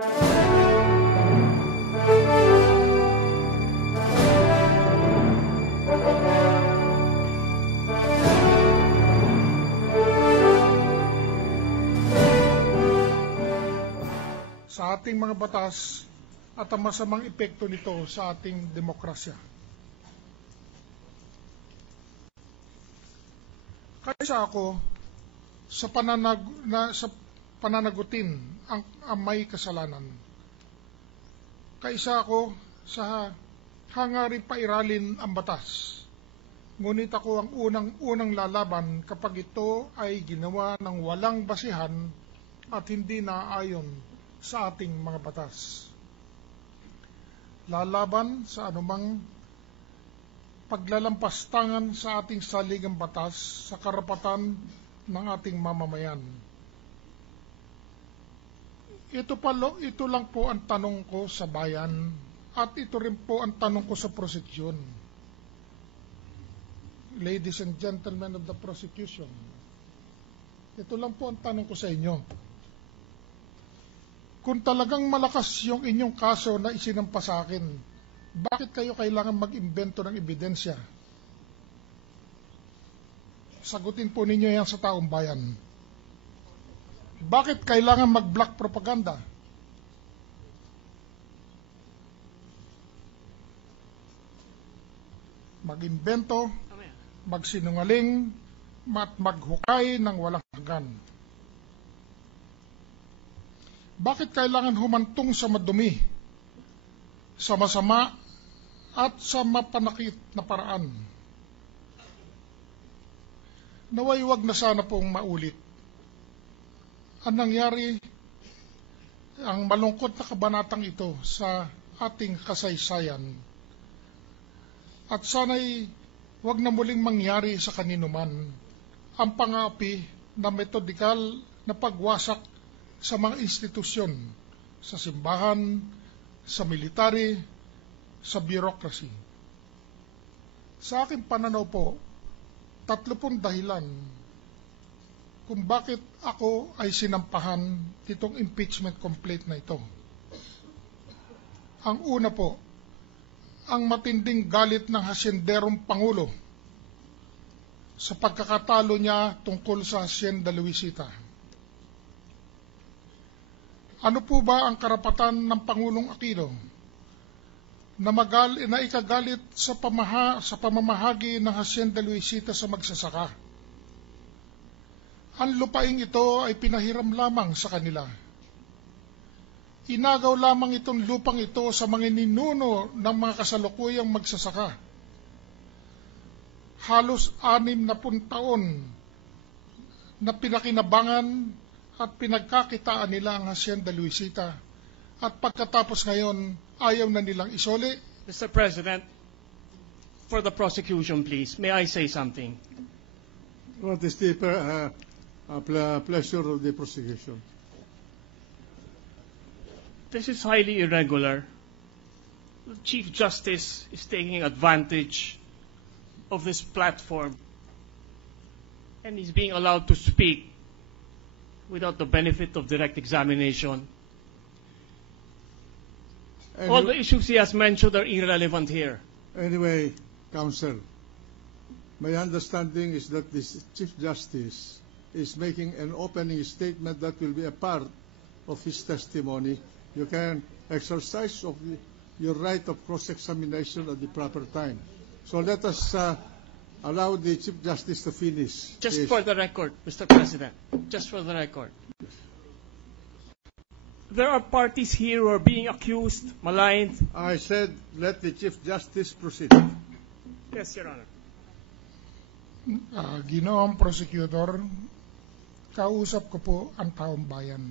Sa ating mga batas at ang masamang epekto nito sa ating demokrasya. Kaysa ako sa pananagutin ang may kasalanan. Kaysa ako sa hangaring pairalin ang batas. Ngunit ako ang unang lalaban kapag ito ay ginawa ng walang basihan at hindi naaayon sa ating mga batas. Lalaban sa anumang paglalampastangan sa ating saligang batas sa karapatan ng ating mamamayan. Ito lang po ang tanong ko sa bayan at ito rin po ang tanong ko sa prosecution. Ladies and gentlemen of the prosecution, ito lang po ang tanong ko sa inyo. Kung talagang malakas yung inyong kaso na isinampa sa akin, bakit kayo kailangan mag-imbento ng ebidensya? Sagutin po ninyo yan sa taong bayan. Bakit kailangan mag-black propaganda? Mag-imbento, magsinungaling, at maghukay ng walang hanggan. Bakit kailangan humantong sa madumi, sa masama, at sa mapanakit na paraan? Naway wag na sana pong maulit. Ang nangyari, ang malungkot na kabanatang ito sa ating kasaysayan. At sana'y wag na muling mangyari sa kaninuman ang pang-aapi na metodikal na pagwasak sa mga institusyon, sa simbahan, sa military, sa bureaucracy. Sa aking pananaw po, 30 dahilan kung bakit ako ay sinampahan nitong impeachment complaint na ito. Ang una po, ang matinding galit ng hasyenderong Pangulo sa pagkakatalo niya tungkol sa Hacienda Luisita. Ano po ba ang karapatan ng Pangulong Aquino na ikagalit sa pamamahagi ng Hacienda Luisita sa magsasaka? Ang lupaing ito ay pinahiram lamang sa kanila. Inagaw lamang itong lupang ito sa mga ninuno ng mga kasalukuyang magsasaka. Halos 60 taon na pinakinabangan at pinagkakitaan nila ang Hacienda Luisita. At pagkatapos ngayon, ayaw na nilang isoli. Mr. President, for the prosecution, please, may I say something? What is the pleasure of the prosecution? This is highly irregular. The Chief Justice is taking advantage of this platform and is being allowed to speak without the benefit of direct examination. All the issues he has mentioned are irrelevant here. Anyway, Counsel, my understanding is that this Chief Justice is making an opening statement that will be a part of his testimony. You can exercise your right of cross-examination at the proper time. So let us allow the Chief Justice to finish. Just for the record, Mr. President, just for the record. There are parties here who are being accused, maligned. I said let the Chief Justice proceed. Yes, Your Honor. Ginoong prosecutor, kausap ko po ang taong bayan.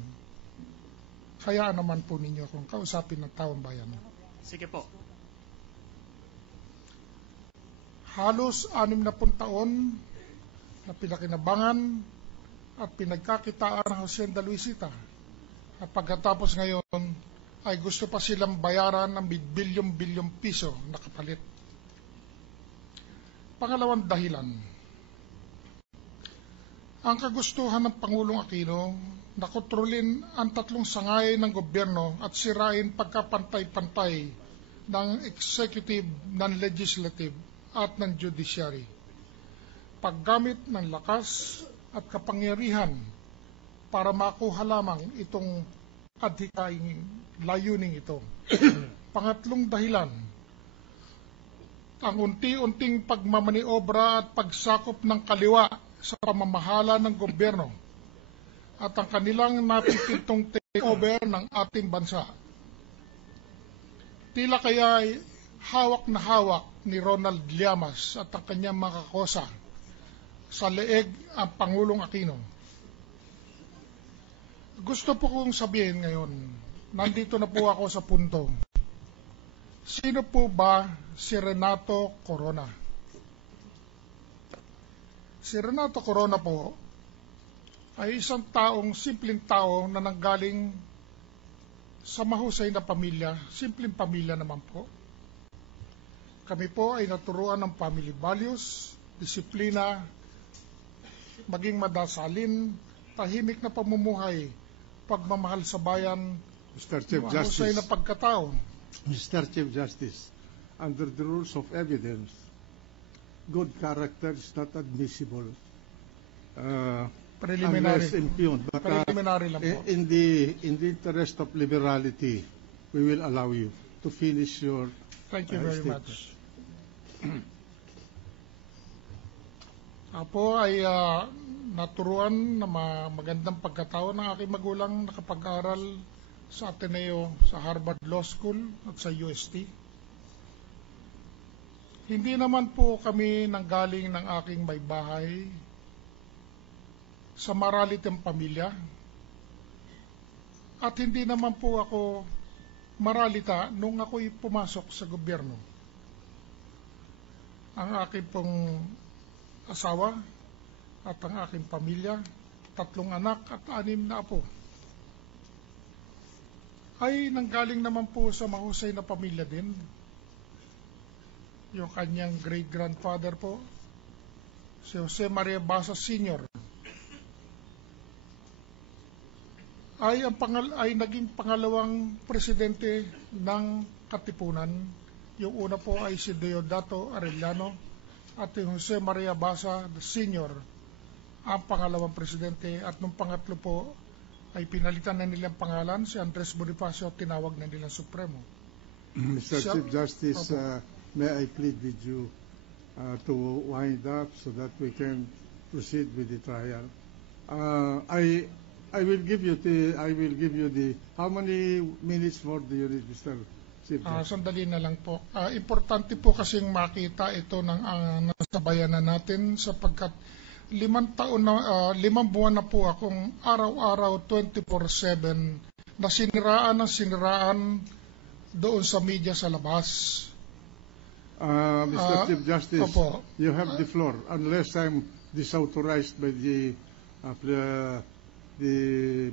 Hayaan naman po ninyo kung kausapin ng taong bayan. Sige po. Halos 60 taon na pinakinabangan at pinagkakitaan ng Hacienda Luisita. At pagkatapos ngayon ay gusto pa silang bayaran ng bilyong-bilyong piso na kapalit. Pangalawang dahilan, Ang kagustuhan ng Pangulong Aquino na kontrolin ang tatlong sangay ng gobyerno at sirain pagkapantay-pantay ng executive, ng legislative at ng judiciary. Paggamit ng lakas at kapangyarihan para makuha lamang itong adhikaing layuning ito. Pangatlong dahilan, ang unti-unting pagmamaniobra at pagsakop ng kaliwa sa pamamahala ng gobyerno at ang kanilang napipintong takeover ng ating bansa. Tila kaya ay hawak na hawak ni Ronald Llamas at ang kanyang makakosa sa leeg ang Pangulong Aquino. Gusto po kong sabihin ngayon, nandito na po ako sa punto. Sino po ba si Renato Corona? Si Renato Corona po ay isang simpleng tao na nanggaling sa mahusay na pamilya, simpleng pamilya naman po. Kami po ay naturuan ng family values, disiplina, maging madasalin, tahimik na pamumuhay, pagmamahal sa bayan, Mr. Chief mahusay na Justice, pagkatao. Mr. Chief Justice, under the rules of evidence, good character is not admissible Preliminary. unless impugned. But Preliminary lang po. in the interest of liberality, we will allow you to finish your Thank you very statement. much. Ako ay naturuan na magandang pagkatao ng aking magulang, nakapag-aral sa Ateneo, sa Harvard Law School at sa UST. Hindi naman po kami nanggaling ng aking may bahay sa maralitang pamilya. At hindi naman po ako maralita nung ako'y pumasok sa gobyerno. Ang aking pong asawa at ang aking pamilya, 3 anak at 6 na apo, ay nanggaling naman po sa mahusay na pamilya din. Yung kanyang great-grandfather po, si Jose Maria Basa Sr., ay naging pangalawang presidente ng Katipunan. Yung una po ay si Deodato Arellano at yung Jose Maria Basa Sr. ang pangalawang presidente, at nung pangatlo po ay pinalitan na nilang pangalan, si Andres Bonifacio, tinawag na nilang Supremo. Mr. Chief Justice, may I plead with you to wind up so that we can proceed with the trial. I will give you the how many minutes more do you need, Mr. Chief Justice? Sandali na lang po. Importante po kasing makita ito ng nasabayanan natin, sapagkat 5 buwan na po akong araw-araw 24/7 na siniraan doon sa media sa labas. Mr. Chief Justice, opo. You have the floor unless I'm disauthorized by the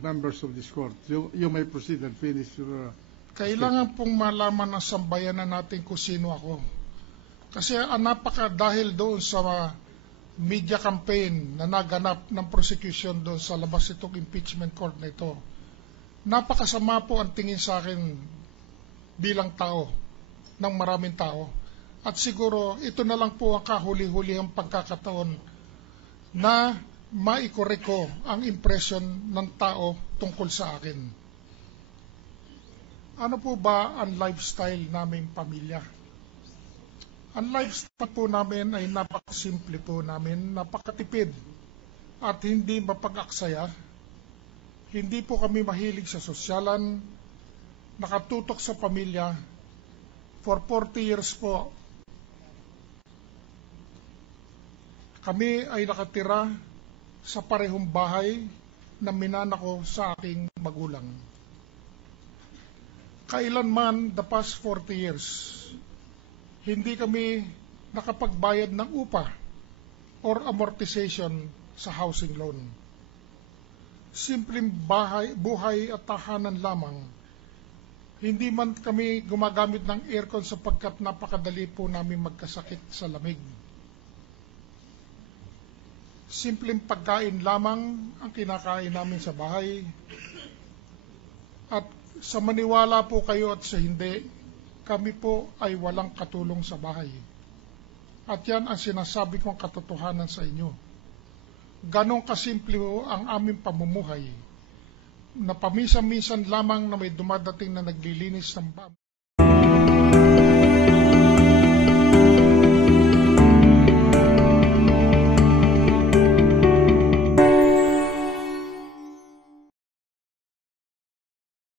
members of this court. You may proceed and finish your Kailangan pong malaman ng sambayanan natin kung sino ako. Kasi dahil doon sa media campaign na naganap ng prosecution doon sa labas itong impeachment court na ito, napakasama po ang tingin sa akin bilang tao, ng maraming tao. At siguro ito na lang po ang kahuli-hulihang pagkakataon na maikorek ko ang impression ng tao tungkol sa akin. Ano po ba ang lifestyle naming pamilya? Ang lifestyle po namin ay napakasimple po namin, napakatipid at hindi mapag-aksaya. Hindi po kami mahilig sa sosyalan, nakatutok sa pamilya. For 40 years po, kami ay nakatira sa parehong bahay na minana ko sa aking magulang. Kailanman, the past 40 years, hindi kami nakapagbayad ng upa or amortization sa housing loan. Simpleng buhay at tahanan lamang. Hindi man kami gumagamit ng aircon sapagkat napakadali po namin magkasakit sa lamig. simpleng pagkain lamang ang kinakain namin sa bahay. At sa maniwala po kayo at sa hindi, kami po ay walang katulong sa bahay. At yan ang sinasabi kong katotohanan sa inyo. Ganon kasimple po ang aming pamumuhay, na pamisa-misan lamang na may dumadating na naglilinis ng